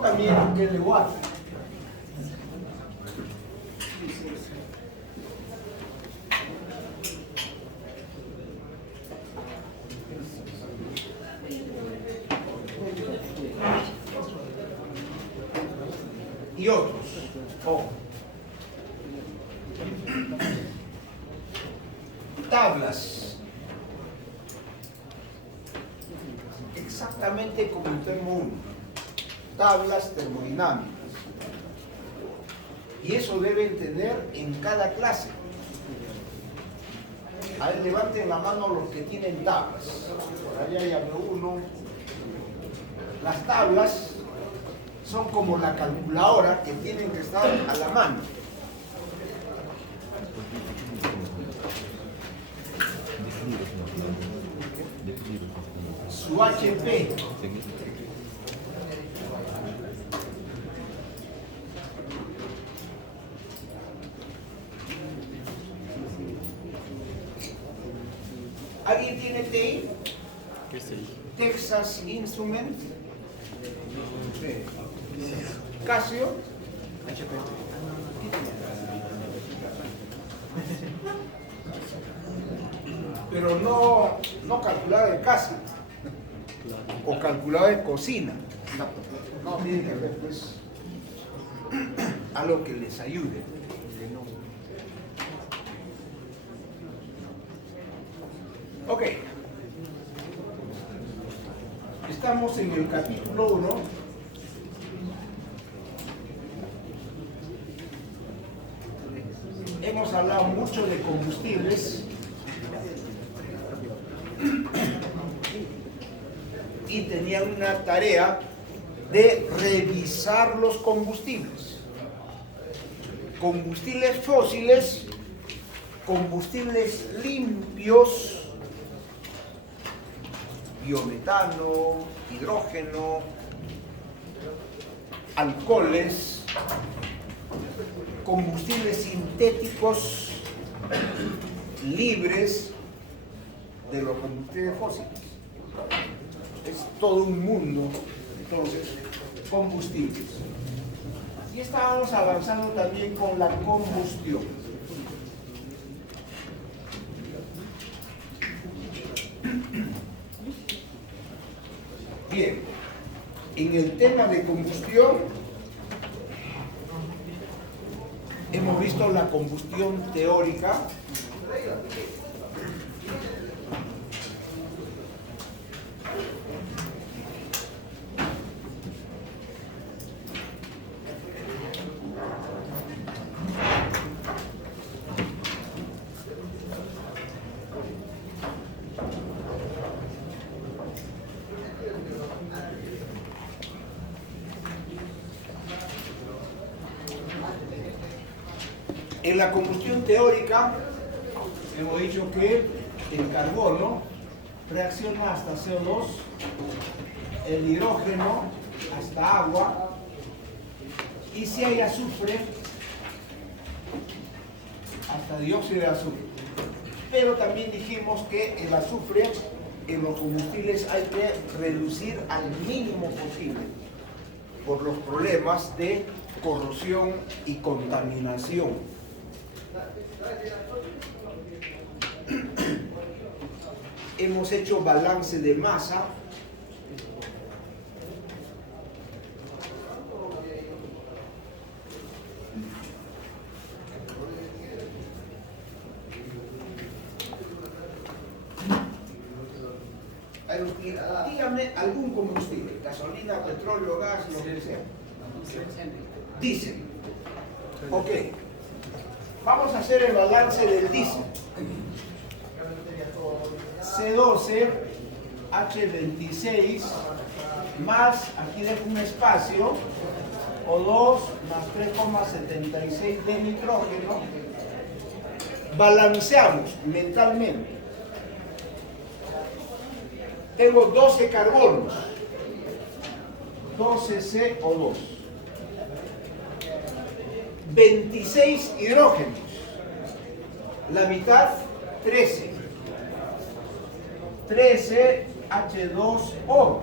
también el de water. Y otros. Ojo. Tablas. Exactamente como el termo 1. Tablas termodinámicas. Y eso deben tener en cada clase. A ver, levanten la mano los que tienen tablas. Por allá ya veo uno. Las tablas son como la calculadora que tienen que estar a la mano. Su HP. ¿Alguien tiene TI? ¿Qué es el? Texas Instruments. Casio. Pero no calculadora de casa o calculadora de cocina. No tiene que ver, pues, algo que les ayude. Ok. Estamos en el capítulo 1. Hemos hablado mucho de combustibles y tenía una tarea de revisar los combustibles. Combustibles fósiles, combustibles limpios, biometano, hidrógeno, alcoholes, combustibles sintéticos libres de los combustibles fósiles. Es todo un mundo, entonces, combustibles. Y estábamos avanzando también con la combustión. Bien, en el tema de combustión hemos visto la combustión teórica. En la combustión teórica hemos dicho que el carbono reacciona hasta CO2, el hidrógeno hasta agua, y si hay azufre, hasta dióxido de azufre. Pero también dijimos que el azufre en los combustibles hay que reducir al mínimo posible por los problemas de corrosión y contaminación. Hemos hecho balance de masa. Dígame algún combustible, gasolina, petróleo, gas, lo que sea. Diésel. Ok. Vamos a hacer el balance del diésel. C12, H26, más, aquí dejo un espacio, O2 más 3,76 de nitrógeno. Balanceamos mentalmente. Tengo 12 carbonos, 12 CO2, 26 hidrógenos, la mitad 13, 13 H2O.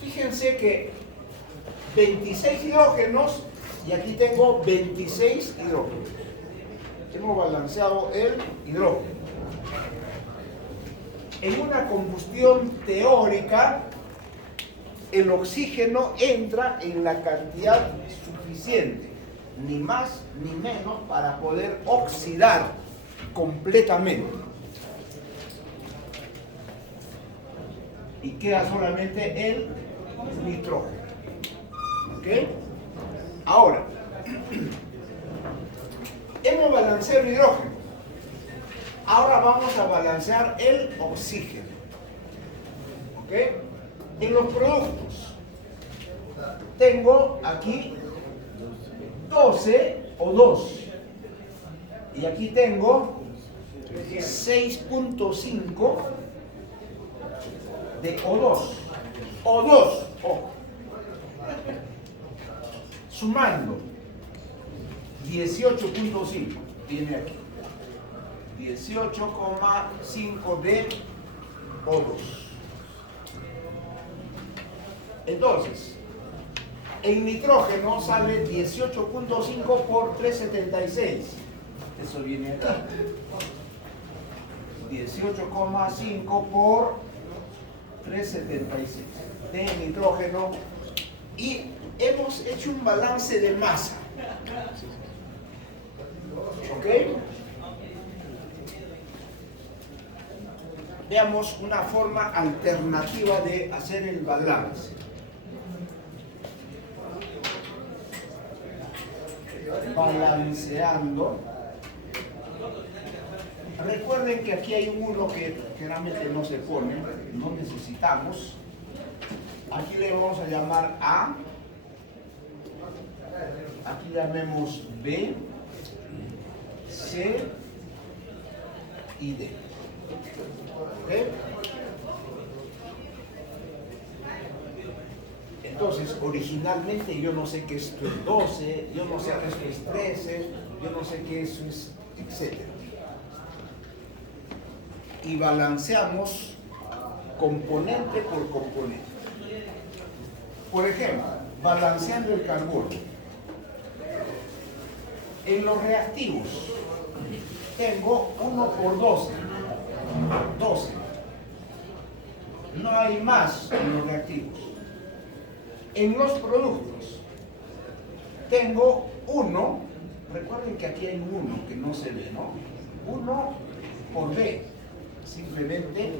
Fíjense que 26 hidrógenos y aquí tengo 26 hidrógenos. Hemos balanceado el hidrógeno. En una combustión teórica, el oxígeno entra en la cantidad suficiente, ni más ni menos, para poder oxidar completamente. Y queda solamente el nitrógeno. ¿Ok? Ahora, hemos balanceado el hidrógeno. Ahora vamos a balancear el oxígeno. ¿Ok? En los productos tengo aquí 12 O2 y aquí tengo 6.5 de O2. O2, ojo. Sumando 18.5 viene aquí. 18,5 de O2. Entonces, el nitrógeno sale 18.5 por 376. Eso viene acá. 18,5 por 376 de nitrógeno. Y hemos hecho un balance de masa. ¿Ok? Veamos una forma alternativa de hacer el balance. Balanceando. Recuerden que aquí hay un 1 que generalmente no se pone, no necesitamos. Aquí le vamos a llamar A. Aquí llamemos B, C y D. ¿Ok? Entonces, originalmente yo no sé que esto es 12, yo no sé que esto es 13, yo no sé que eso es, etc. Y balanceamos componente por componente. Por ejemplo, balanceando el carbono. En los reactivos tengo 1 por 12. 12. No hay más en los reactivos. En los productos tengo 1. Recuerden que aquí hay un 1 que no se ve, ¿no? 1 por B. Simplemente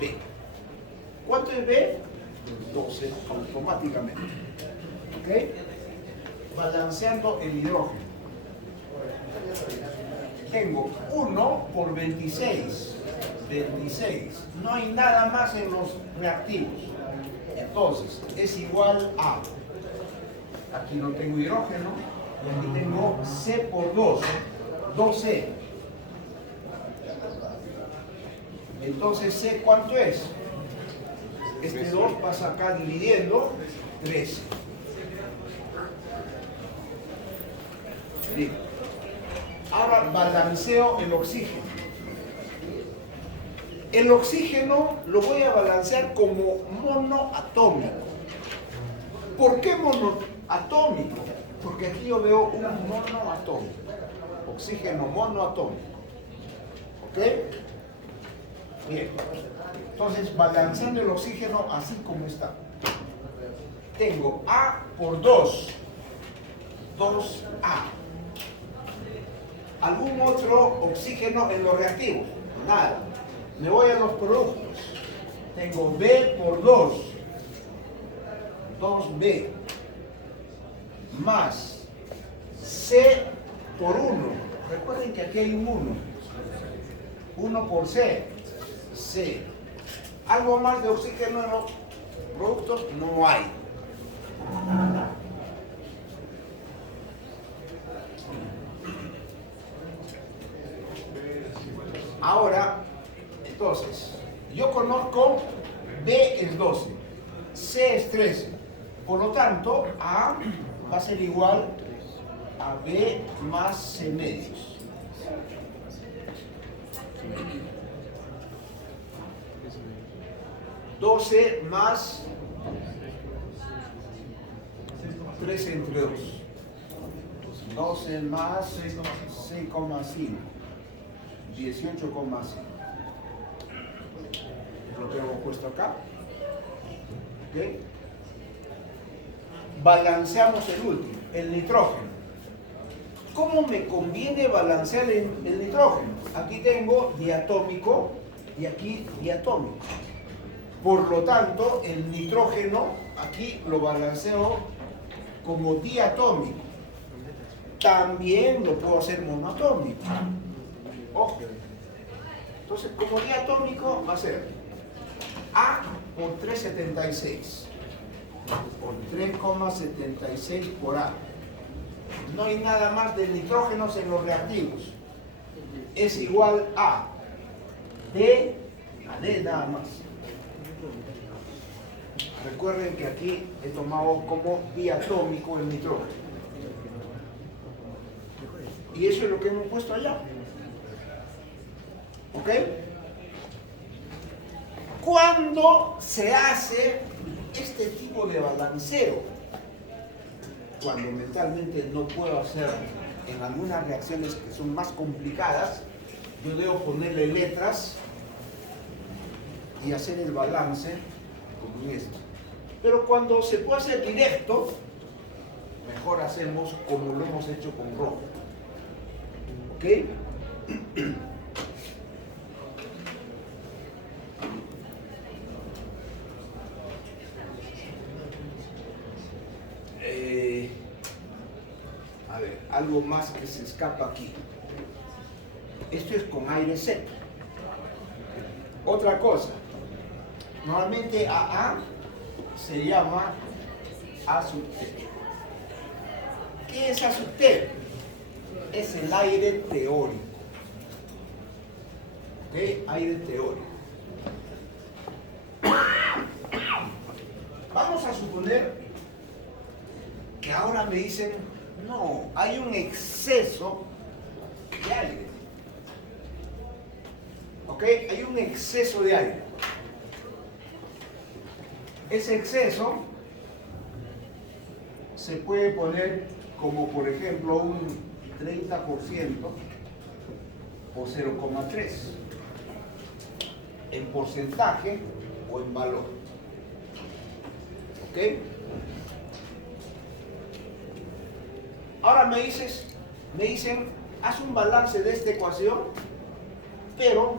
B. ¿Cuánto es B? 12 automáticamente. ¿Ok? Balanceando el hidrógeno. Tengo 1 por 26. 26. No hay nada más en los reactivos. Entonces, es igual a... Aquí no tengo hidrógeno. Y aquí tengo C por 2. 2C. Entonces, C, ¿cuánto es? Este 2 pasa acá dividiendo 13. Bien. Ahora balanceo el oxígeno. El oxígeno lo voy a balancear como monoatómico. ¿Por qué monoatómico? Porque aquí yo veo un monoatómico. Oxígeno monoatómico. ¿Ok? Bien. Entonces, balanceando el oxígeno así como está. Tengo A por 2. 2A. ¿Algún otro oxígeno en los reactivos? Nada. Me voy a los productos. Tengo B por 2. 2B. Más C por 1. Recuerden que aquí hay un 1. 1 por C. C. ¿Algo más de oxígeno en los productos? No hay. Ahora, entonces, yo conozco B es 12, C es 13. Por lo tanto, A va a ser igual a B más C medios. $12 más 3 entre 2. 12 más 6,5. 18,5. Lo que hemos puesto acá. ¿Okay? Balanceamos el último, el nitrógeno. ¿Cómo me conviene balancear el nitrógeno? Aquí tengo diatómico y aquí diatómico. Por lo tanto, el nitrógeno aquí lo balanceo como diatómico. También lo puedo hacer monoatómico. Ojo. Entonces, como diatómico va a ser A por 3,76. Por 3,76 por A. No hay nada más de nitrógenos en los reactivos. Es igual a D nada más. Recuerden que aquí he tomado como diatómico el nitrógeno. Y eso es lo que hemos puesto allá. ¿Ok? ¿Cuándo se hace este tipo de balanceo? Cuando mentalmente no puedo hacer en algunas reacciones que son más complicadas, yo debo ponerle letras y hacer el balance con esto. Pero cuando se puede hacer directo, mejor hacemos como lo hemos hecho con rojo. ¿Ok? A ver, algo más que se escapa aquí. Esto es con aire seco. Otra cosa. Normalmente AA se llama A sub T. ¿Qué es A sub T? Es el aire teórico. ¿Ok? Aire teórico. Vamos a suponer que ahora me dicen, no, hay un exceso de aire. ¿Ok? Hay un exceso de aire. Ese exceso se puede poner como, por ejemplo, un 30% o 0,3 en porcentaje o en valor. ¿Ok? Ahora me dicen, haz un balance de esta ecuación, pero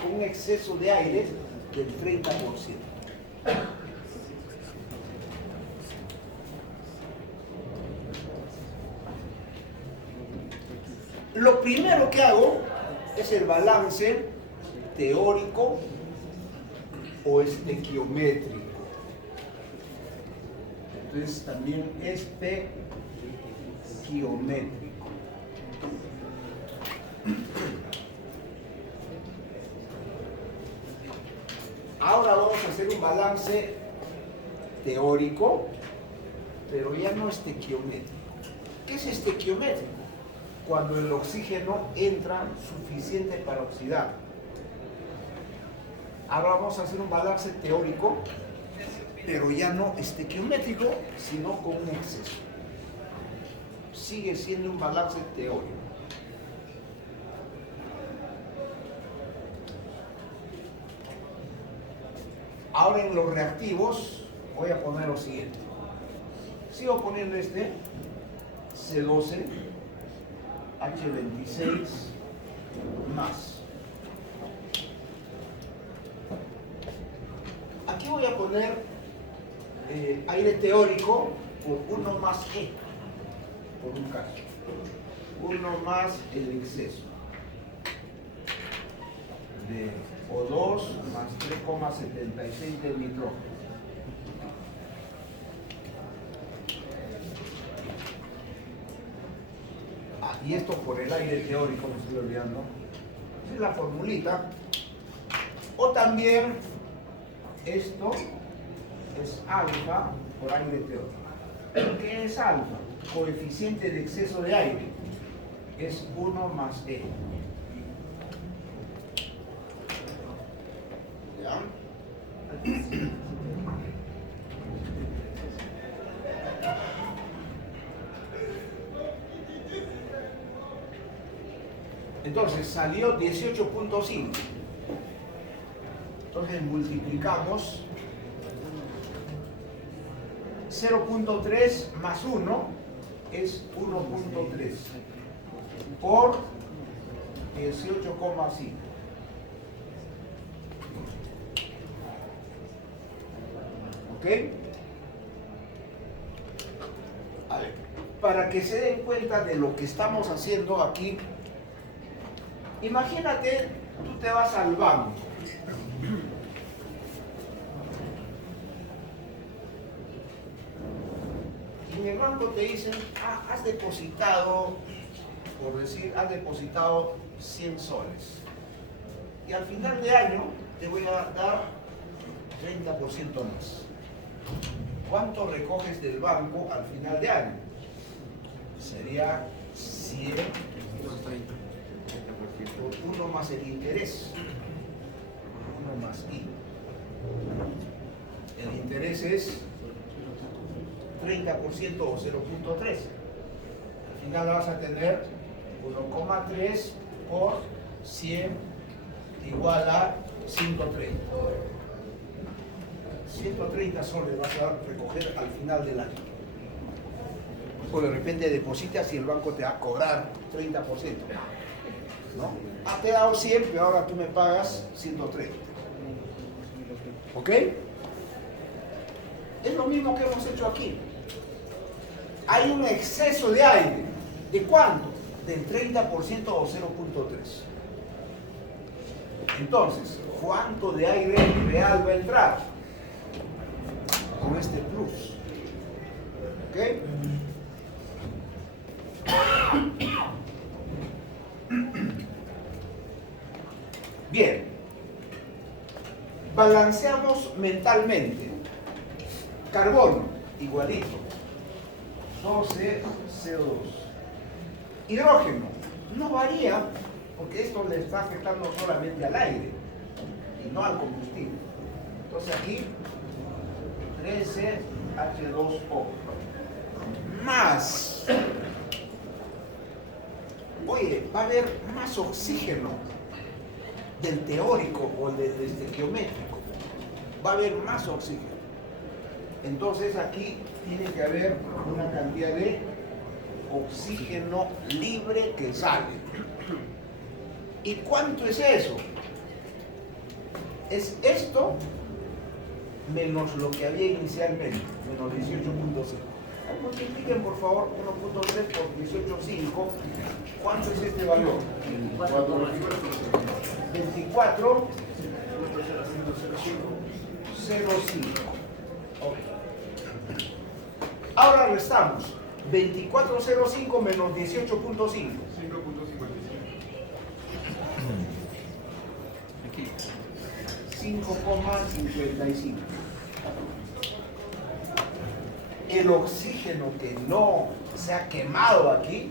con un exceso de aire del 30%. Lo primero que hago es el balance teórico o estequiométrico. Entonces también estequiométrico. Ahora vamos a hacer un balance teórico, pero ya no estequiométrico. ¿Qué es estequiométrico? Cuando el oxígeno entra suficiente para oxidar. Ahora vamos a hacer un balance teórico, pero ya no estequiométrico, sino con un exceso. Sigue siendo un balance teórico. Ahora en los reactivos voy a poner lo siguiente. Sigo poniendo este C12, H26 más. Aquí voy a poner aire teórico por 1 más E, por un caso. 1 más el exceso de O2 más 3,76 del nitrógeno. Y esto por el aire teórico, me estoy olvidando. Esa es la formulita. O también esto es alfa por aire teórico. ¿Qué es alfa? Coeficiente de exceso de aire. Es 1 más E. ¿Ya? Entonces salió 18.5. Entonces multiplicamos 0.3 más 1 es 1.3 por 18,5. ¿Ok? A ver, para que se den cuenta de lo que estamos haciendo aquí, imagínate, tú te vas al banco. Y en el banco te dicen, has depositado, por decir, has depositado 100 soles. Y al final de año te voy a dar 30% más. ¿Cuánto recoges del banco al final de año? Sería 100 por 1 más el interés. 1 más I. El interés es 30% o 0.3. Al final vas a tener 1,3 por 100 igual a 130. 130 soles vas a recoger al final del año. O de repente depositas y el banco te va a cobrar 30%. ¿No? Te he dado 100, pero ahora tú me pagas 130. ¿Ok? Es lo mismo que hemos hecho aquí. Hay un exceso de aire. ¿De cuánto? Del 30% o 0.3. Entonces, ¿cuánto de aire real va a entrar? Con este plus. ¿Ok? Bien. Balanceamos mentalmente. Carbono, igualito. 12 CO2. Hidrógeno, no varía porque esto le está afectando solamente al aire y no al combustible. Entonces aquí 13 H2O más, oye, va a haber más oxígeno del teórico o del geométrico, va a haber más oxígeno. Entonces aquí tiene que haber una cantidad de oxígeno libre que sale. ¿Y cuánto es eso? Es esto menos lo que había inicialmente, menos 18.5. Multipliquen por favor 1.3 por 18.5. ¿Cuánto es este valor? 24. 0.5. Okay. Ahora restamos 24,05 menos 18.5. 5.55. Aquí. 5,55. El oxígeno que no se ha quemado aquí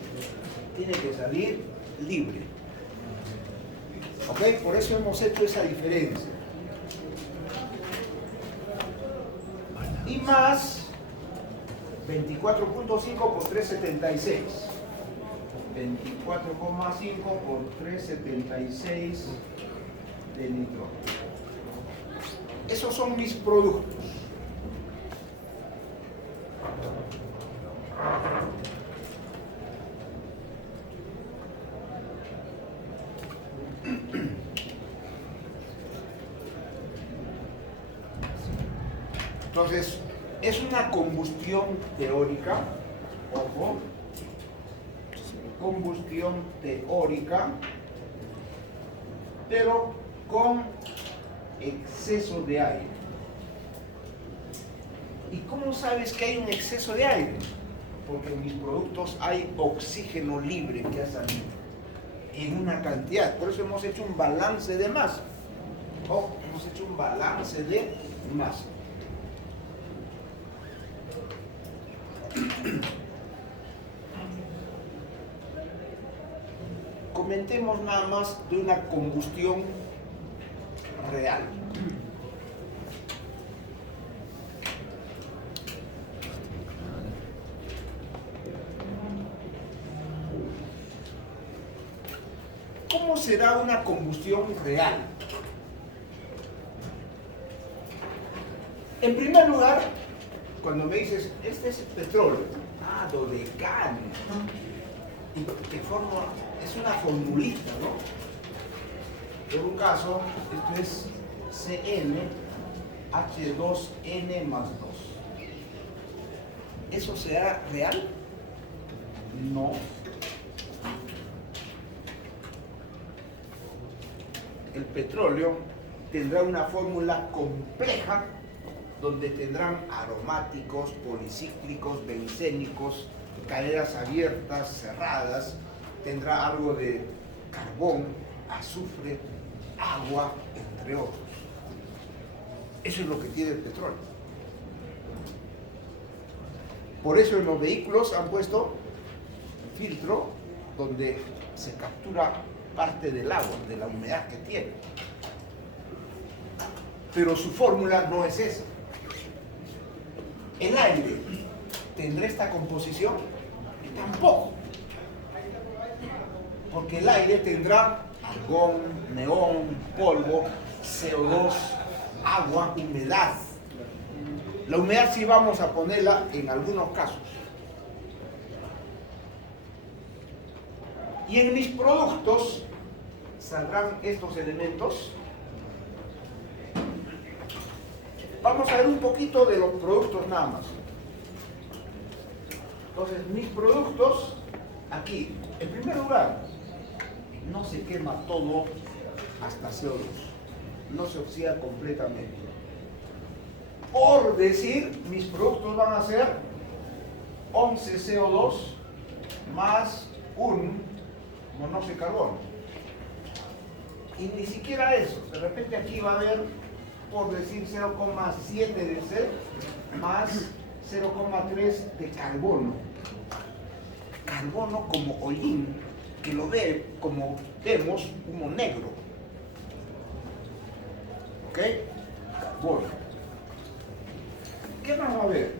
tiene que salir libre. ¿Ok? Por eso hemos hecho esa diferencia. Y más 24.5 por 376. 24,5 por 376 de nitrógeno. Esos son mis productos. Entonces, es una combustión teórica, ojo, combustión teórica, pero con exceso de aire. ¿Y cómo sabes que hay un exceso de aire? Porque en mis productos hay oxígeno libre que ha salido en una cantidad. Por eso hemos hecho un balance de masa. Ojo, hemos hecho un balance de masa. Comentemos nada más de una combustión real. ¿cómo será una combustión real? En primer lugar, cuando me dices, este es petróleo, dodecane, ¿y qué forma? Es una formulita, ¿no? En un caso, esto es CnH2n más 2. ¿Eso será real? No. El petróleo tendrá una fórmula compleja donde tendrán aromáticos, policíclicos, bencénicos, cadenas abiertas, cerradas, tendrá algo de carbón, azufre, agua, entre otros. Eso es lo que tiene el petróleo. Por eso en los vehículos han puesto filtro donde se captura parte del agua, de la humedad que tiene. Pero su fórmula no es esa. ¿El aire tendrá esta composición? Tampoco. Porque el aire tendrá argón, neón, polvo, CO2, agua, humedad. La humedad sí vamos a ponerla en algunos casos. Y en mis productos saldrán estos elementos. Vamos a ver un poquito de los productos nada más. Entonces, mis productos, aquí, en primer lugar, no se quema todo hasta CO2. No se oxida completamente. Por decir, mis productos van a ser 11 CO2 más un monóxido de carbono. Y ni siquiera eso. De repente aquí va a haber, por decir, 0,7 de C más 0,3 de carbono. Carbono como hollín, que lo ve como vemos humo negro. ¿Ok? Carbono. ¿Qué más va a haber?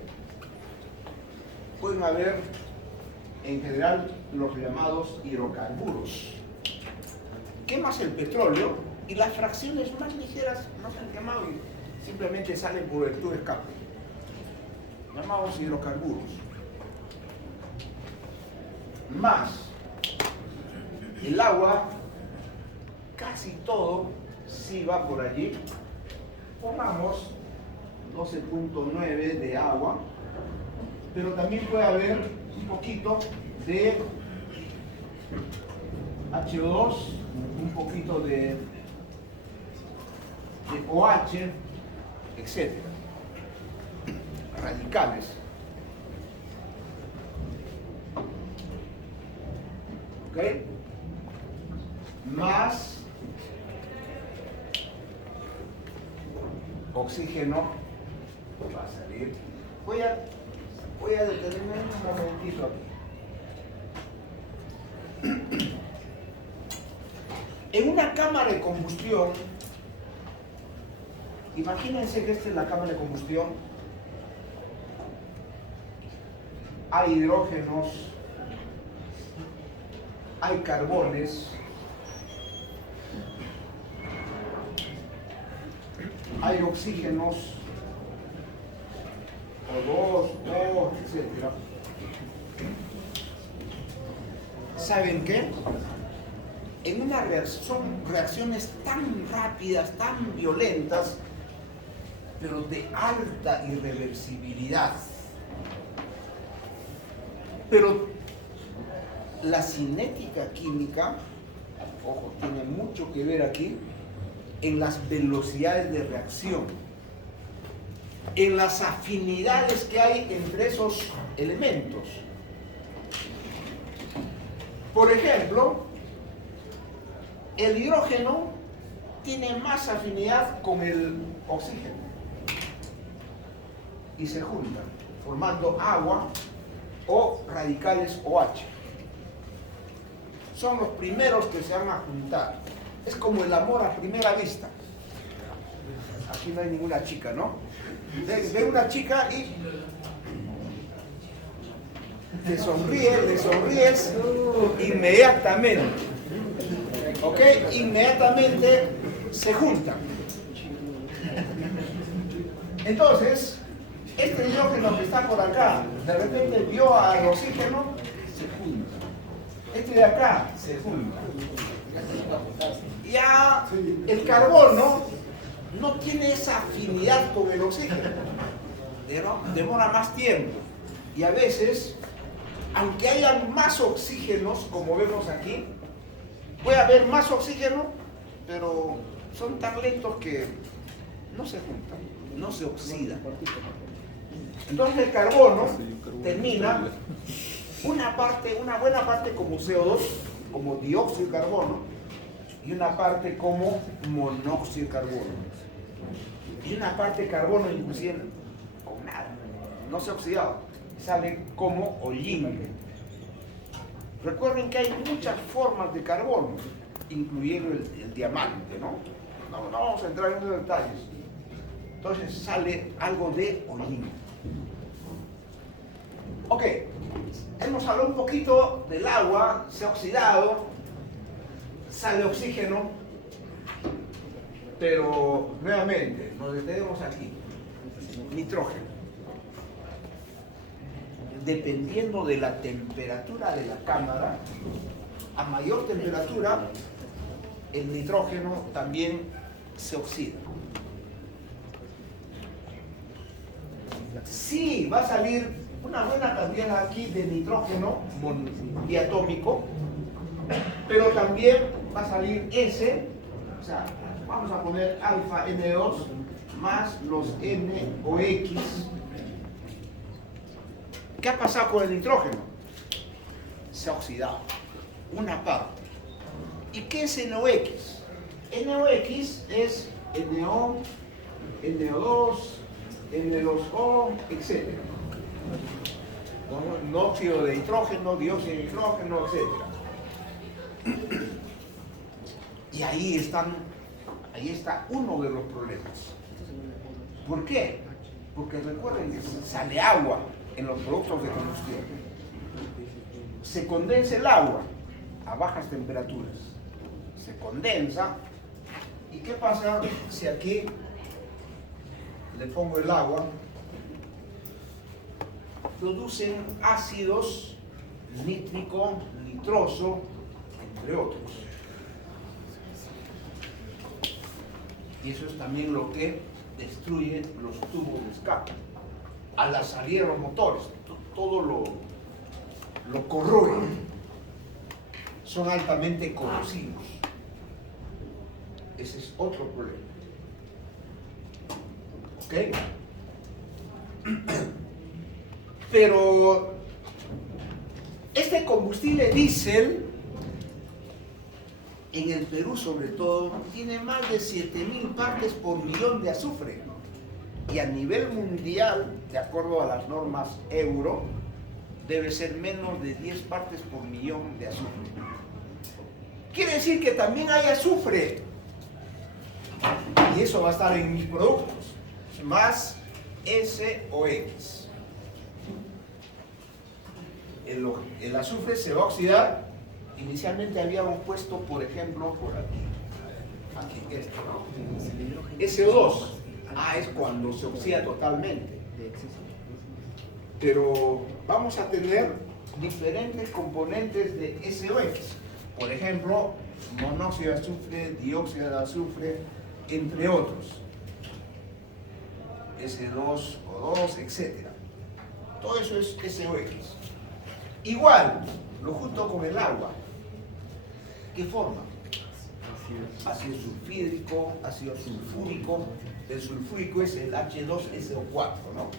Pueden haber, en general, los llamados hidrocarburos. Quemas el petróleo y las fracciones más ligeras no se han quemado y simplemente salen por el tubo de escape. Llamados hidrocarburos. Más el agua, casi todo sí va por allí. Pongamos 12.9 de agua, pero también puede haber un poquito de H2, un poquito de OH, etc. Radicales. ¿Ok? Más oxígeno va a salir. Voy a detenerme un momentito aquí. En una cámara de combustión, imagínense que esta es la cámara de combustión. Hay hidrógenos, hay carbones, hay oxígenos, O2, O, etc. ¿Saben qué? En una reacción, son reacciones tan rápidas, tan violentas, pero de alta irreversibilidad. Pero la cinética química, ojo, tiene mucho que ver aquí, en las velocidades de reacción, en las afinidades que hay entre esos elementos. Por ejemplo, el hidrógeno tiene más afinidad con el oxígeno y se juntan formando agua o radicales OH. Son los primeros que se van a juntar. Es como el amor a primera vista. Aquí no hay ninguna chica, ¿no? Ve una chica y le sonríes inmediatamente. ¿ok? Inmediatamente se juntan. Entonces, este hidrógeno que está por acá, de repente vio al oxígeno, se junta. Este de acá se junta. Ya el carbono no tiene esa afinidad con el oxígeno. Demora más tiempo. Y a veces, aunque haya más oxígenos, como vemos aquí, puede haber más oxígeno, pero son tan lentos que no se juntan, no se oxidan. Entonces el carbono termina una buena parte como CO2, como dióxido de carbono, y una parte como monóxido de carbono. Y una parte de carbono inclusive con nada, no se ha oxidado, sale como hollín. Recuerden que hay muchas formas de carbono, incluyendo el diamante, ¿no? No vamos a entrar en esos detalles. Entonces sale algo de hollín. Ok, hemos hablado un poquito del agua, se ha oxidado, sale oxígeno, pero nuevamente nos detenemos aquí. Nitrógeno. Dependiendo de la temperatura de la cámara, a mayor temperatura, el nitrógeno también se oxida. Sí, va a salir una buena cantidad aquí de nitrógeno diatómico, pero también va a salir S, o sea, vamos a poner alfa N2 más los N o X. ¿Qué ha pasado con el nitrógeno? Se ha oxidado, una parte. ¿Y qué es NOx? NOx es NO, NO2, N2O, etc. Monóxido de nitrógeno, dióxido de nitrógeno, etc. Y ahí está uno de los problemas. ¿Por qué? Porque recuerden que sale agua en los productos de combustión. Se condensa el agua a bajas temperaturas. Se condensa. ¿Y qué pasa si aquí le pongo el agua? Producen ácidos nítrico, nitroso, entre otros. Y eso es también lo que destruye los tubos de escape. A la salida de los motores, todo lo corroe. Son altamente corrosivos. Ese es otro problema. ¿Ok? Pero este combustible diésel, en el Perú sobre todo, tiene más de 7.000 partes por millón de azufre. Y a nivel mundial, de acuerdo a las normas Euro, debe ser menos de 10 partes por millón de azufre. Quiere decir que también hay azufre. Y eso va a estar en mis productos, más S o X. El azufre se va a oxidar. Inicialmente habíamos puesto, por ejemplo, por aquí esto, ¿no? SO2. Es cuando se oxida totalmente. Pero vamos a tener diferentes componentes de SOX. Por ejemplo, monóxido de azufre, dióxido de azufre, entre otros. S2O2, etc. Todo eso es SOX. Igual, lo junto con el agua. ¿Qué forma? Ácido sulfídrico, ácido sulfúrico. El sulfúrico es el H2SO4, ¿no?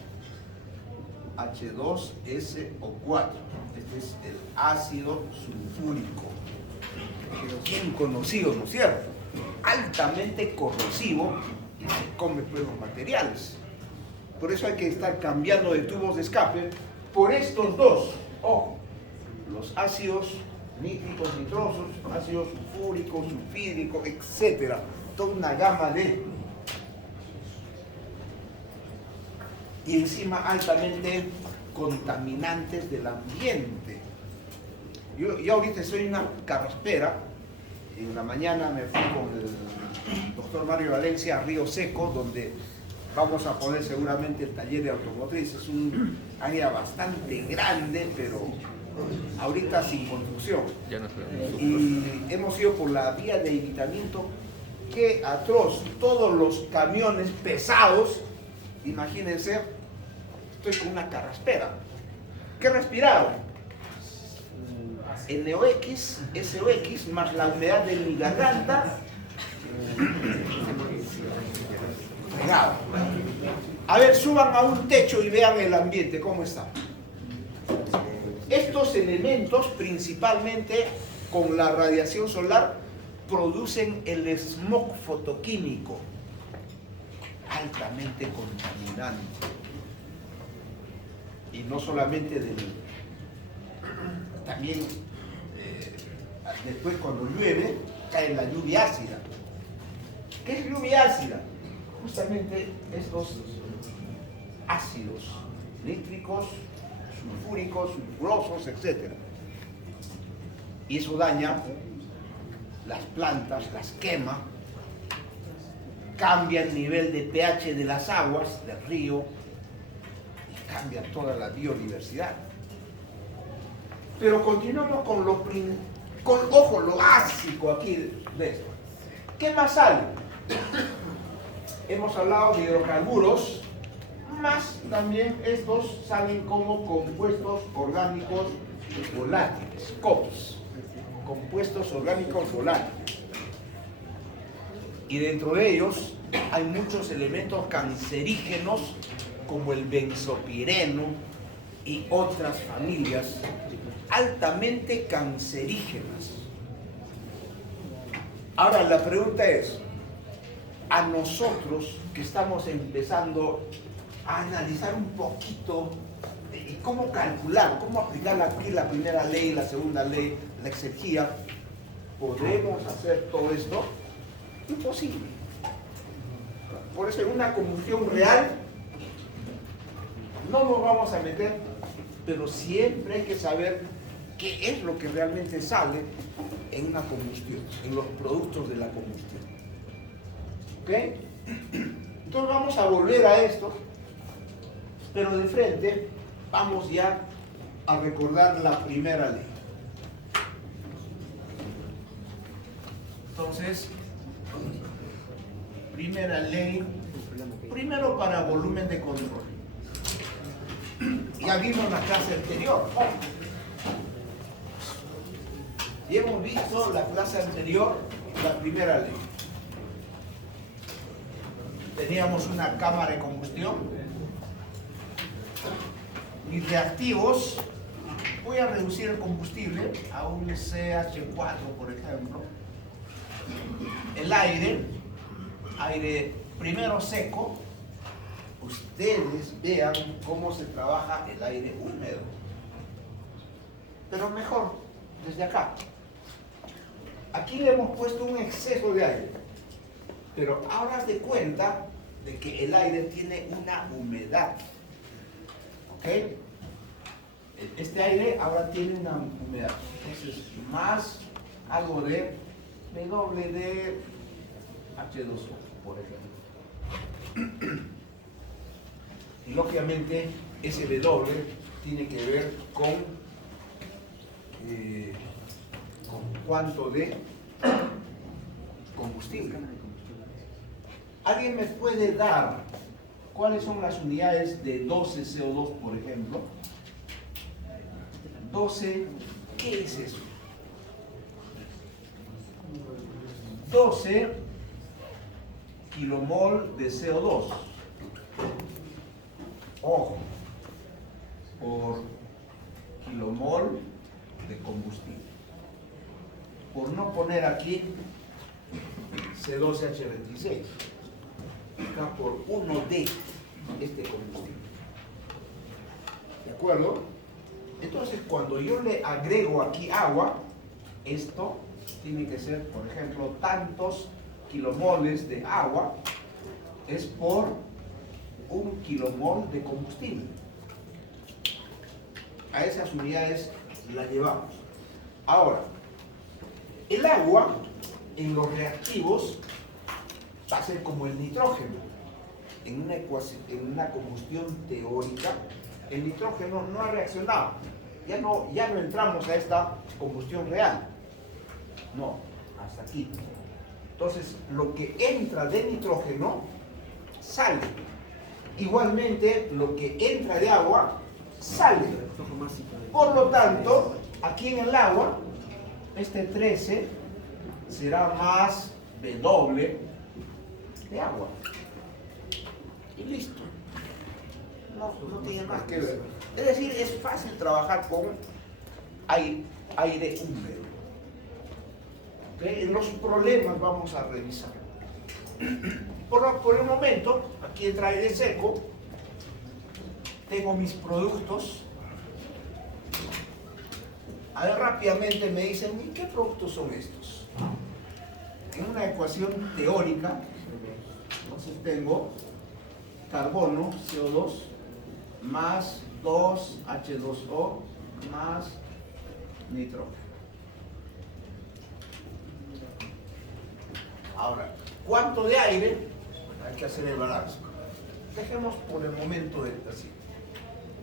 H2SO4. Este es el ácido sulfúrico. Bien conocido, ¿no es cierto? Altamente corrosivo y se come pues los materiales. Por eso hay que estar cambiando de tubos de escape por estos dos. Ojo, los ácidos nítricos, nitrosos, ácido sulfúrico, sulfídrico, etc. Toda una gama de... Y encima altamente contaminantes del ambiente. Yo ahorita soy una carraspera En la mañana me fui con el doctor Mario Valencia a Río Seco, donde vamos a poner seguramente el taller de automotriz. Es un área bastante grande, pero ahorita sin construcción. Y hemos ido por la vía de evitamiento. Qué atroz, todos los camiones pesados, imagínense, estoy con una carraspera. ¿Qué respiraron? NOx, SOx, más la humedad de mi garganta. Fregado. A ver, suban a un techo y vean el ambiente, cómo está. Estos elementos, principalmente con la radiación solar, producen el smog fotoquímico, altamente contaminante. Y no solamente también después cuando llueve, cae la lluvia ácida. ¿Qué es lluvia ácida? Justamente estos ácidos nítricos, sulfúricos, sulfurosos, etc. Y eso daña las plantas, las quema, cambia el nivel de pH de las aguas del río y cambia toda la biodiversidad. Pero continuamos con lo básico aquí de esto. ¿Qué más sale? Hemos hablado de hidrocarburos, más también estos salen como compuestos orgánicos volátiles, COPS, compuestos orgánicos volátiles. Y dentro de ellos hay muchos elementos cancerígenos como el benzopireno y otras familias altamente cancerígenas. Ahora la pregunta es, a nosotros que estamos empezando a analizar un poquito cómo calcular, cómo aplicar aquí la primera ley, la segunda ley, la exergía, ¿podremos hacer todo esto? Imposible. Por eso en una combustión real no nos vamos a meter, pero siempre hay que saber qué es lo que realmente sale en una combustión, en los productos de la combustión. ¿Ok? Entonces vamos a volver a esto, pero de frente vamos ya a recordar la primera ley. Entonces, primera ley, primero para volumen de control. Ya vimos la clase anterior. Y hemos visto la clase anterior, la primera ley. Teníamos una cámara de combustión. Mis reactivos, voy a reducir el combustible a un CH4, por ejemplo. El aire primero seco. Ustedes vean cómo se trabaja el aire húmedo. Pero mejor, desde acá. Aquí le hemos puesto un exceso de aire. Pero ahora haz de cuenta de que el aire tiene una humedad. ¿Ok? Este aire ahora tiene una humedad. Entonces, más algo de WD H2O, por ejemplo. Y lógicamente ese W tiene que ver con cuánto de combustible. ¿Alguien me puede dar cuáles son las unidades de 12 CO2, por ejemplo? 12, ¿qué es eso? 12 kilomol de CO2. Ojo, por kilomol de combustible. Por no poner aquí C12H26. Acá por 1 de este combustible. ¿De acuerdo? Entonces, cuando yo le agrego aquí agua, esto tiene que ser, por ejemplo, tantos kilomoles de agua es por 1 kilomol de combustible. A esas unidades las llevamos. Ahora, el agua en los reactivos va a ser como el nitrógeno. En una combustión teórica, el nitrógeno no ha reaccionado. Ya no entramos a esta combustión real. No, hasta aquí. Entonces, lo que entra de nitrógeno sale. Igualmente, lo que entra de agua sale. Por lo tanto, aquí en el agua, este 13 será más W de agua. Y listo. No tiene más que ver. Es decir, es fácil trabajar con aire húmedo. ¿Okay? En los problemas vamos a revisar. Por el momento, aquí entra aire seco. Tengo mis productos. A ver, rápidamente me dicen, ¿y qué productos son estos? En una ecuación teórica, entonces tengo carbono, CO2, más 2H2O, más nitrógeno. Ahora, ¿cuánto de aire? Bueno, hay que hacer el balance. Dejemos por el momento así.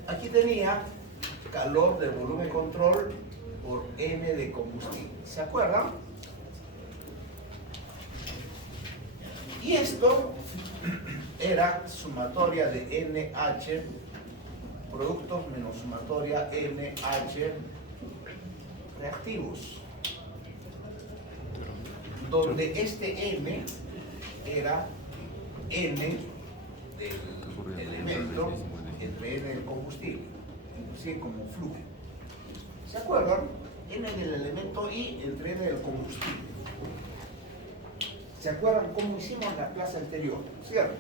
Aquí tenía calor de volumen control por N de combustible. ¿Se acuerdan? Y esto era sumatoria de NH, productos menos sumatoria NH, reactivos. Donde este N era N del elemento entre N del combustible, inclusive como flujo. ¿Se acuerdan? N del elemento y entre N del combustible. ¿Se acuerdan cómo hicimos la clase anterior? ¿Cierto?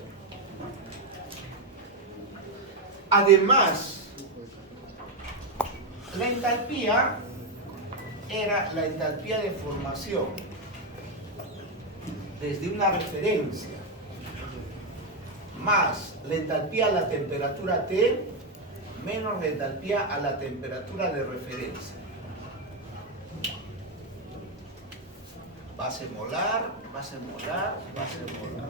Además, la entalpía era la entalpía de formación desde una referencia más la entalpía a la temperatura T menos la entalpía a la temperatura de referencia. Base molar, base molar, base molar.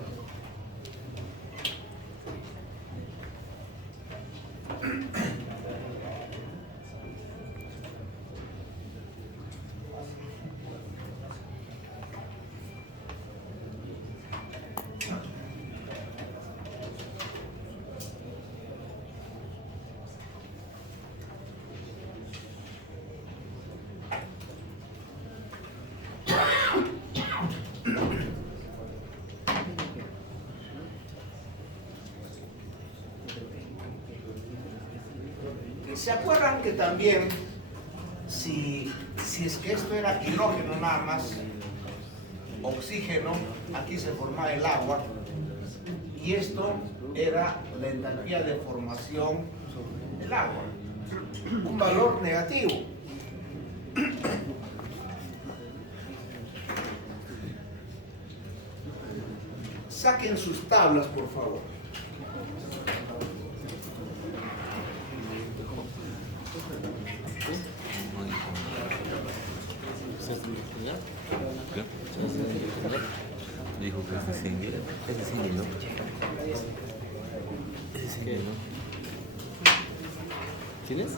¿Se acuerdan que también, si es que esto era hidrógeno nada más, oxígeno, aquí se formaba el agua, y esto era la entalpía de formación del agua, un valor negativo. Saquen sus tablas, por favor. Dijo que ese single, ¿no? Ese single, ¿no? ¿Quién es?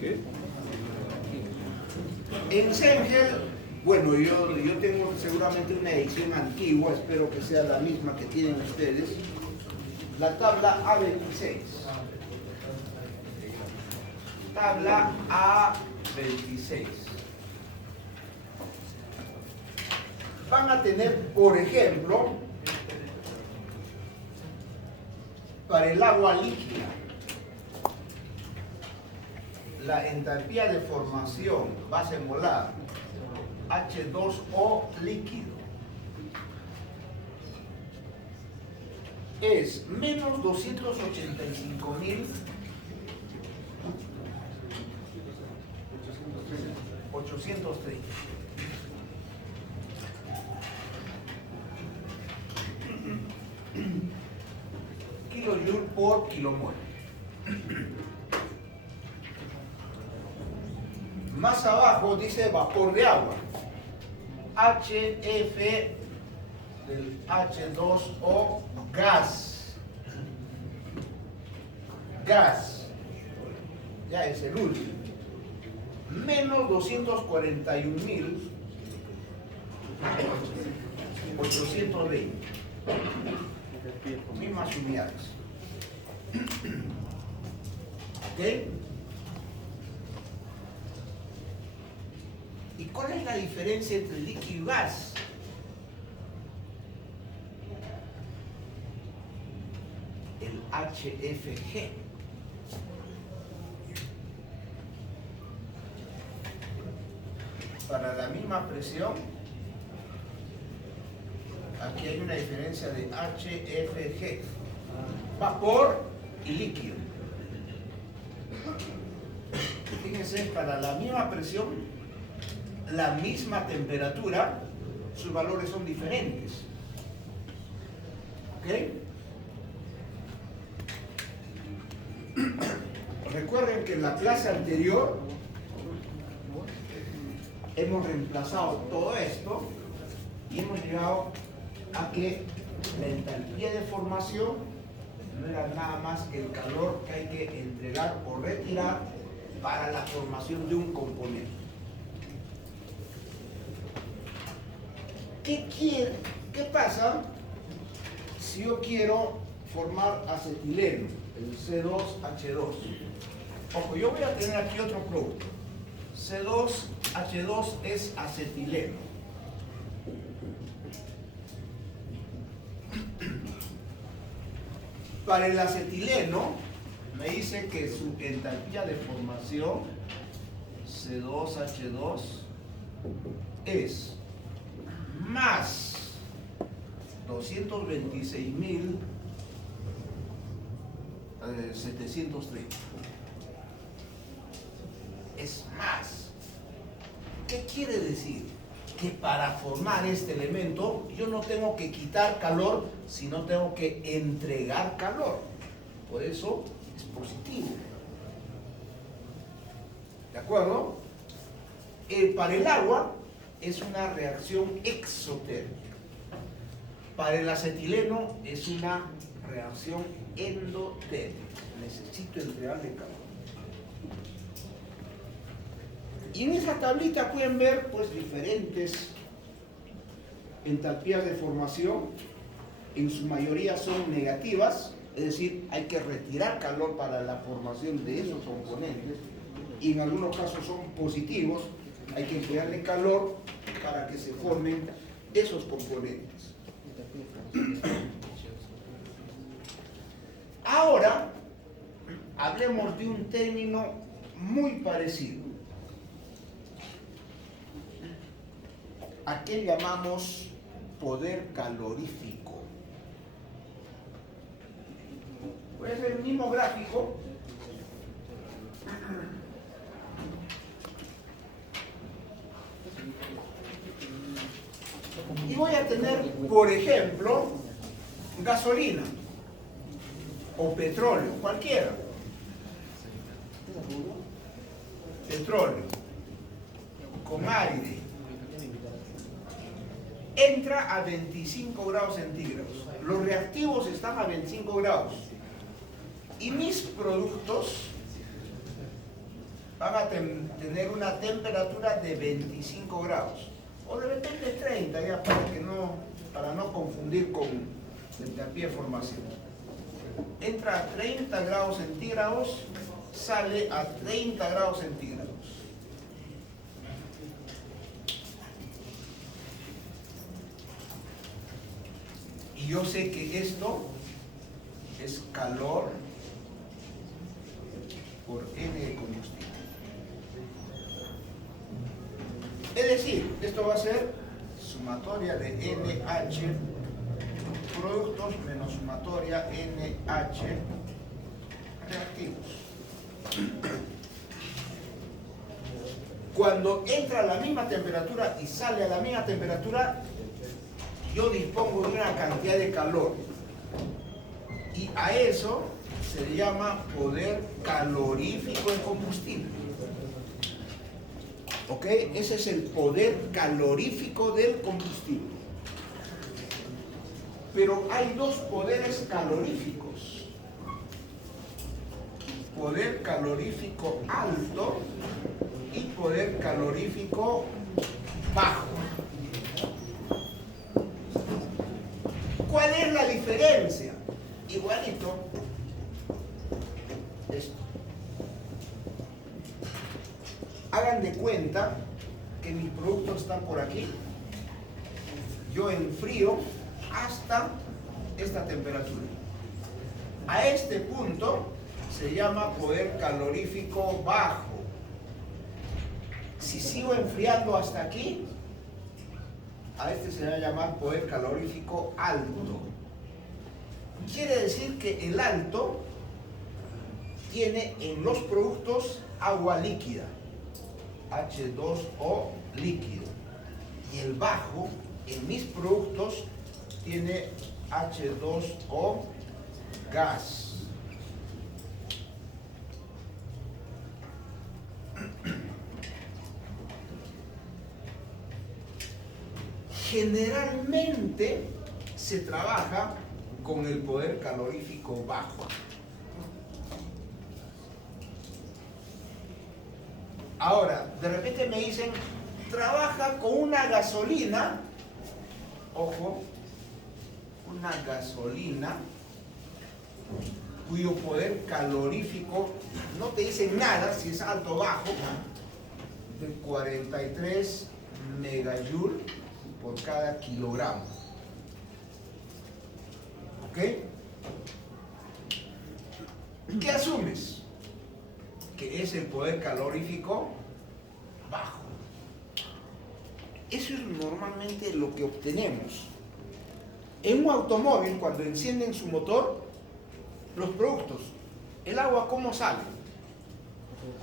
¿Qué? En Sengel, bueno, yo tengo seguramente una edición antigua, espero que sea la misma que tienen ustedes. La tabla A26. Tabla A26. Van a tener, por ejemplo, para el agua líquida, la entalpía de formación base molar H2O líquido es menos 285.830. Joule por kilomol. Más abajo dice vapor de agua. HF del H2O gas. Gas. Ya es el último. Menos 241.820. Mismas unidades. ¿Ok? ¿Y cuál es la diferencia entre líquido y gas? El HFG. Para la misma presión, aquí hay una diferencia de HFG, vapor y líquido. Fíjense, para la misma presión, la misma temperatura, sus valores son diferentes. ¿Ok? Recuerden que en la clase anterior hemos reemplazado todo esto y hemos llegado a que la entalpía de formación no era nada más que el calor que hay que entregar o retirar para la formación de un componente. ¿Qué pasa si yo quiero formar acetileno, el C2H2? Ojo, yo voy a tener aquí otro producto. C2H2 es acetileno. Para el acetileno, me dice que su entalpía de formación, C2H2, es más 226.730. Es más. ¿Qué quiere decir? Que para formar este elemento yo no tengo que quitar calor, sino tengo que entregar calor. Por eso es positivo. ¿De acuerdo? Para el agua es una reacción exotérmica. Para el acetileno es una reacción endotérmica. Necesito entregarle calor. Y en esa tablita pueden ver pues diferentes entalpías de formación. En su mayoría son negativas, es decir, hay que retirar calor para la formación de esos componentes. Y en algunos casos son positivos, hay que emplearle calor para que se formen esos componentes. Ahora, hablemos de un término muy parecido. ¿A qué llamamos poder calorífico? Voy a hacer el mismo gráfico. Y voy a tener, por ejemplo, gasolina o petróleo, cualquiera. Petróleo con aire. Entra a 25 grados centígrados. Los reactivos están a 25 grados. Y mis productos van a tener una temperatura de 25 grados. O de repente 30, ya para no confundir con la entalpía de formación. Entra a 30 grados centígrados, sale a 30 grados centígrados. Y yo sé que esto es calor por N de combustible. Es decir, esto va a ser sumatoria de NH productos menos sumatoria NH reactivos. Cuando entra a la misma temperatura y sale a la misma temperatura, yo dispongo de una cantidad de calor. Y a eso se le llama poder calorífico en combustible. ¿Ok? Ese es el poder calorífico del combustible. Pero hay dos poderes caloríficos. Poder calorífico alto y poder calorífico bajo. ¿Cuál es la diferencia? Igualito esto. Hagan de cuenta que mis productos están por aquí. Yo enfrío hasta esta temperatura. A este punto se llama poder calorífico bajo. Si sigo enfriando hasta aquí, a este se va a llamar poder calorífico alto. Quiere decir que el alto tiene en los productos agua líquida, H2O líquido, y el bajo en mis productos tiene H2O gas. Generalmente se trabaja con el poder calorífico bajo. Ahora, de repente me dicen, trabaja con una gasolina, ojo, una gasolina cuyo poder calorífico no te dicen nada si es alto o bajo, de 43 megajoule por cada kilogramo. ¿Ok? ¿Qué asumes? Que es el poder calorífico bajo. Eso es normalmente lo que obtenemos. En un automóvil, cuando encienden su motor, los productos, el agua, ¿cómo sale?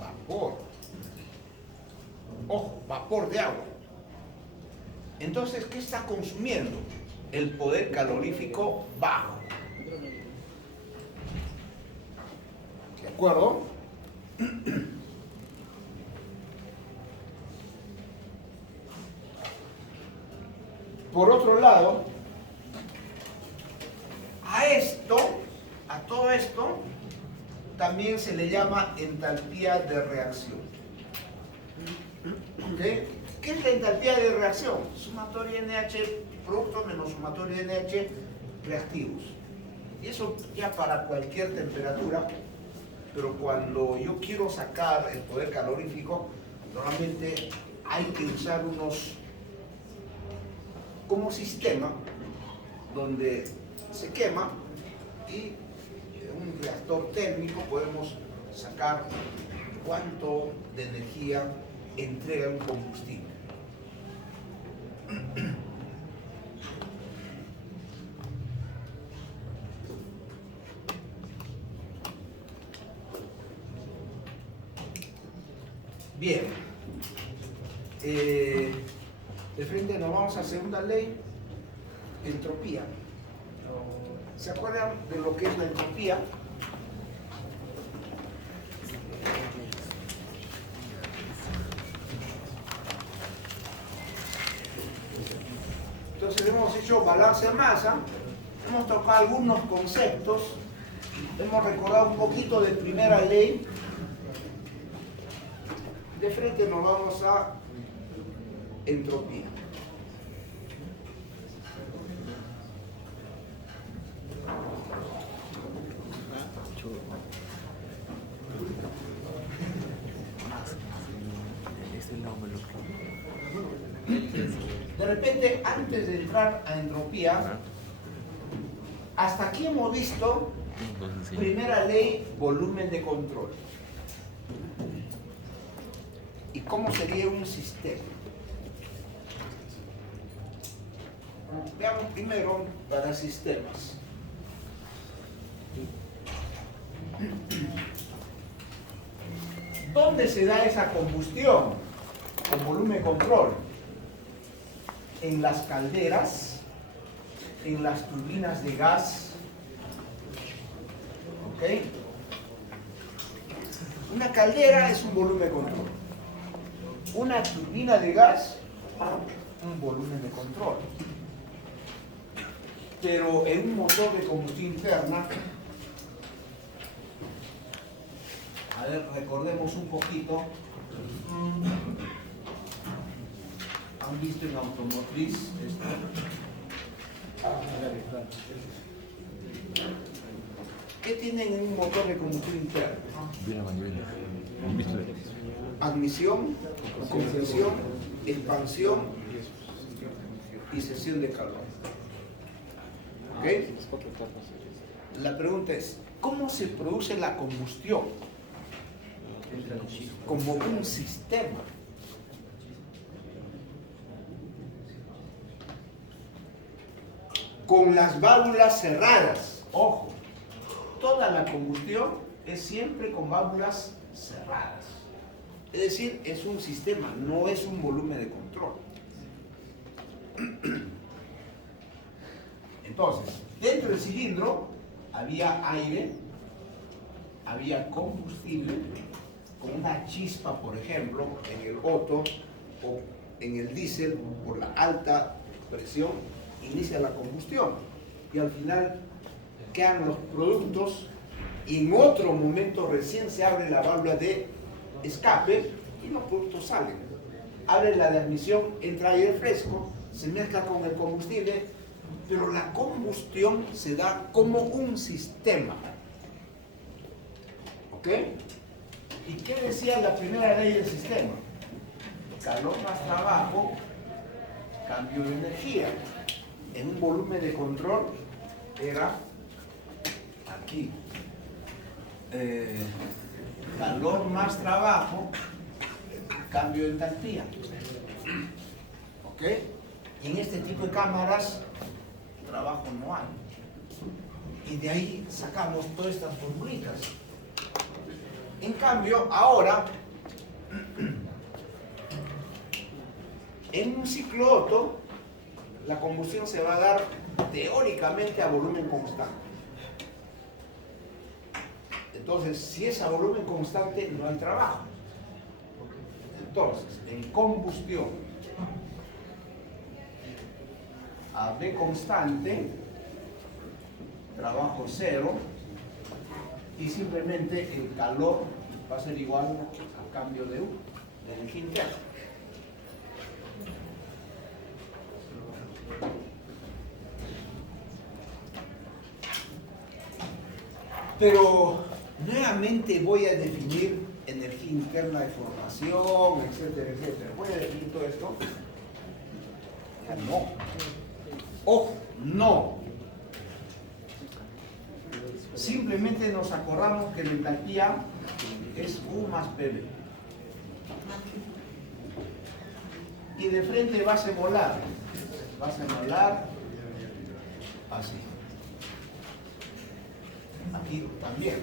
Vapor. Ojo, vapor de agua. Entonces, ¿qué está consumiendo? El poder calorífico bajo. ¿De acuerdo? Por otro lado, a todo esto, también se le llama entalpía de reacción. ¿Ok? ¿Qué es la entalpía de reacción? Sumatorio NH producto menos sumatorio NH reactivos. Y eso ya para cualquier temperatura, pero cuando yo quiero sacar el poder calorífico, normalmente hay que usar unos como sistema donde se quema y en un reactor térmico podemos sacar cuánto de energía entrega un combustible. Bien, de frente nos vamos a segunda ley, entropía. ¿Se acuerdan de lo que es la entropía? Entonces hemos hecho balance de masa, hemos tocado algunos conceptos, hemos recordado un poquito de primera ley. De frente nos vamos a entropía. De repente, antes de entrar a entropía, hasta aquí hemos visto primera ley, volumen de control. ¿Y cómo sería un sistema? Veamos primero para sistemas. ¿Dónde se da esa combustión con volumen de control? En las calderas, en las turbinas de gas ¿Ok? Una caldera es un volumen de control. Una turbina de gas, un volumen de control. Pero en un motor de combustión interna, a ver, recordemos un poquito. ¿Han visto en automotriz esto? ¿Qué tienen en un motor de combustión interna? Viene manivela. Admisión, compresión, expansión y cesión de calor. ¿Ok? La pregunta es, ¿cómo se produce la combustión? Como un sistema. Con las válvulas cerradas. Ojo, toda la combustión es siempre con válvulas cerradas. Es decir, es un sistema, no es un volumen de control. Entonces, dentro del cilindro había aire, había combustible, con una chispa, por ejemplo, en el Otto o en el diésel, por la alta presión, inicia la combustión. Y al final quedan los productos y en otro momento recién se abre la válvula de escape y los productos salen. Abre la de admisión, entra aire fresco, se mezcla con el combustible, pero la combustión se da como un sistema. ¿Ok? ¿Y qué decía la primera ley del sistema? Calor más trabajo, cambio de energía. En un volumen de control era aquí. Calor más trabajo, cambio de entalpía. ¿Ok? Y en este tipo de cámaras, trabajo no hay. Y de ahí sacamos todas estas formulitas. En cambio, ahora, en un ciclo Otto, la combustión se va a dar teóricamente a volumen constante. Entonces, si es a volumen constante, no hay trabajo. Entonces, en combustión a V constante, trabajo cero, y simplemente el calor va a ser igual al cambio de U, de energía interna. Pero nuevamente voy a definir energía interna de formación, etcétera, etcétera. Voy a definir todo esto. No. Ojo, no. Simplemente nos acordamos que la entalpía es U más PV. Y de frente base molar. Base molar, así. Aquí también.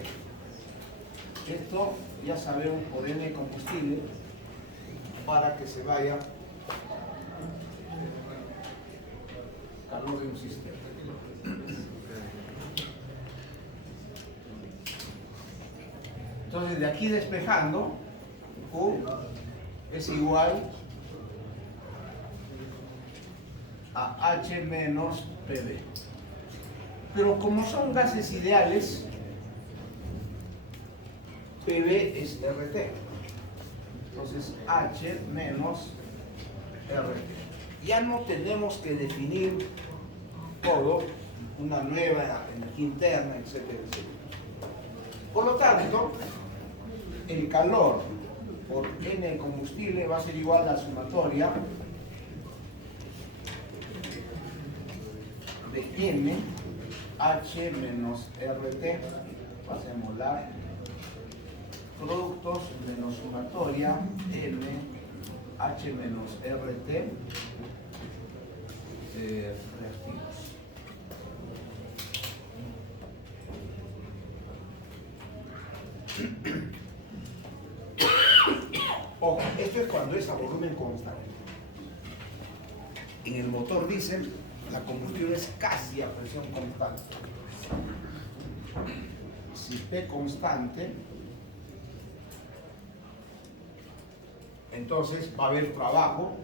Esto ya sabemos por N combustible para que se vaya calor de un sistema. Entonces de aquí despejando, U es igual a H menos PV. Pero como son gases ideales, PV es RT. Entonces H menos RT. Ya no tenemos que definir todo, una nueva energía interna, etcétera, etcétera. Por lo tanto, el calor por N de combustible va a ser igual a la sumatoria de M H menos RT, base molar, productos menos sumatoria M H menos RT, reactivos. Ojo, esto es cuando es a volumen constante. En el motor diésel, la combustión es casi a presión constante. si P constante, entonces va a haber trabajo.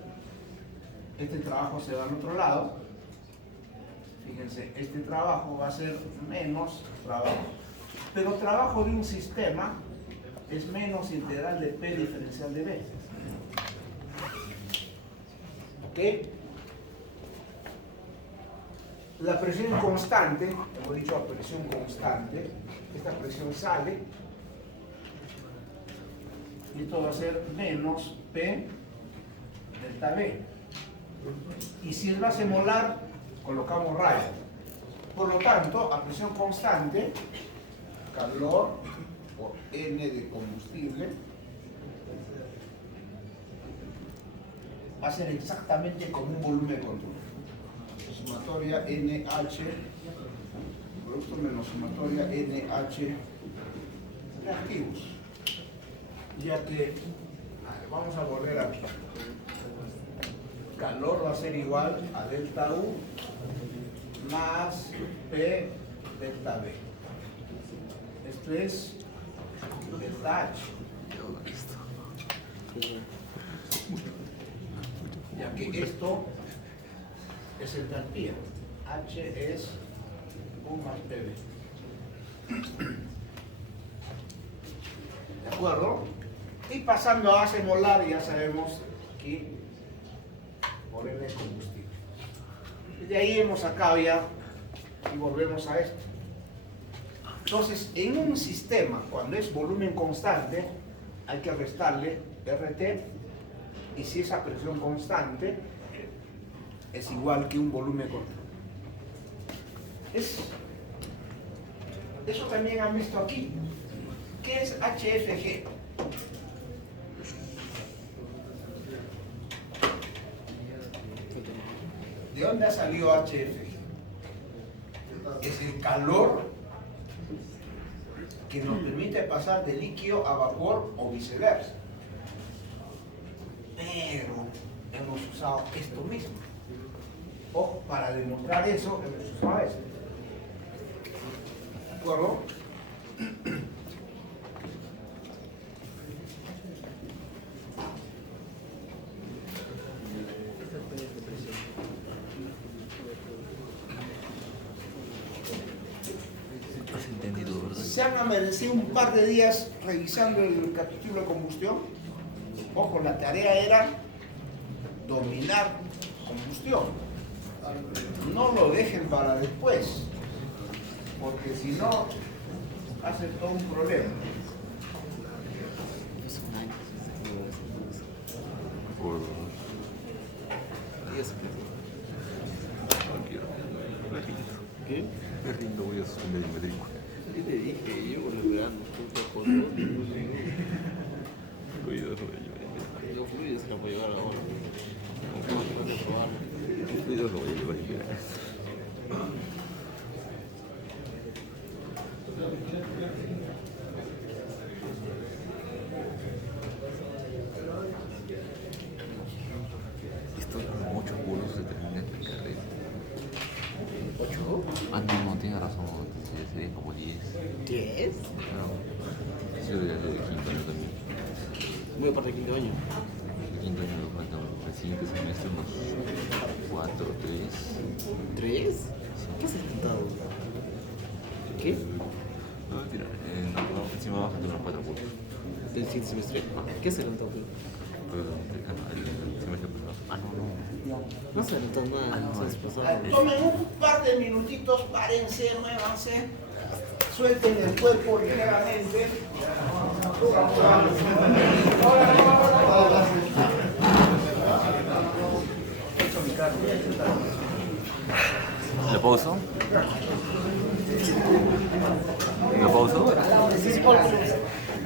Este trabajo se va al otro lado. Fíjense, este trabajo va a ser menos trabajo. Pero trabajo de un sistema es menos integral de P diferencial de B. ¿Ok? La presión constante, hemos dicho la presión constante, esta presión sale, y esto va a ser menos P delta B. Y si es base molar, colocamos raya. Por lo tanto, a presión constante, calor por N de combustible va a ser exactamente como un volumen de control. Sumatoria NH, producto menos sumatoria NH reactivos. Ya que, vamos a volver aquí. Calor va a ser igual a delta U más P delta B. Esto es delta H. Ya que esto es entalpía. H es U más PB. ¿De acuerdo? Y pasando a base molar, ya sabemos que por N combustible. Y de ahí hemos sacado ya y volvemos a esto. Entonces, en un sistema, cuando es volumen constante, hay que restarle RT, y si esa presión constante es igual que un volumen constante. Eso también han visto aquí. ¿Qué es HFG? ¿De dónde ha salido HFG? Es el calor que nos permite pasar de líquido a vapor o viceversa. Pero hemos usado esto mismo. Ojo, para demostrar eso, hemos usado esto. ¿De acuerdo? ¿Has entendido, verdad? Se han amanecido un par de días revisando el capítulo de combustión. Ojo, la tarea era dominar combustión. No lo dejen para después, porque si no, hace todo un problema. Por... No quiero. ¿Qué? Me rindo, voy a suspender mi matrícula. ¿Qué te dije? Yo logrando por yo fui y se lo puedo llevar ahora. Tengo que probarlo. Cuidado, lo voy a llevar y mira. Estos son 8 cursos se terminan esta carrera. ¿8? Ah, no, tienes razón, sería como 10. ¿10? No, yo ya de quinto año también. Muy aparte del quinto año. El quinto año me falta el siguiente semestre unos 4, 3. ¿3? ¿Qué has intentado? ¿Qué? No, mentira, no, encima va a faltar unos 4 cursos. Del siguiente semestre. ¿Qué has adelantado? Pero el semestre pasado. Ah, no. No se adelantó nada. no, Se has pasado. Tomen un par de minutitos, párense, muévanse, suelten el cuerpo ligeramente. ¿Lo pauso? ¿Lo pauso? Sí, sí,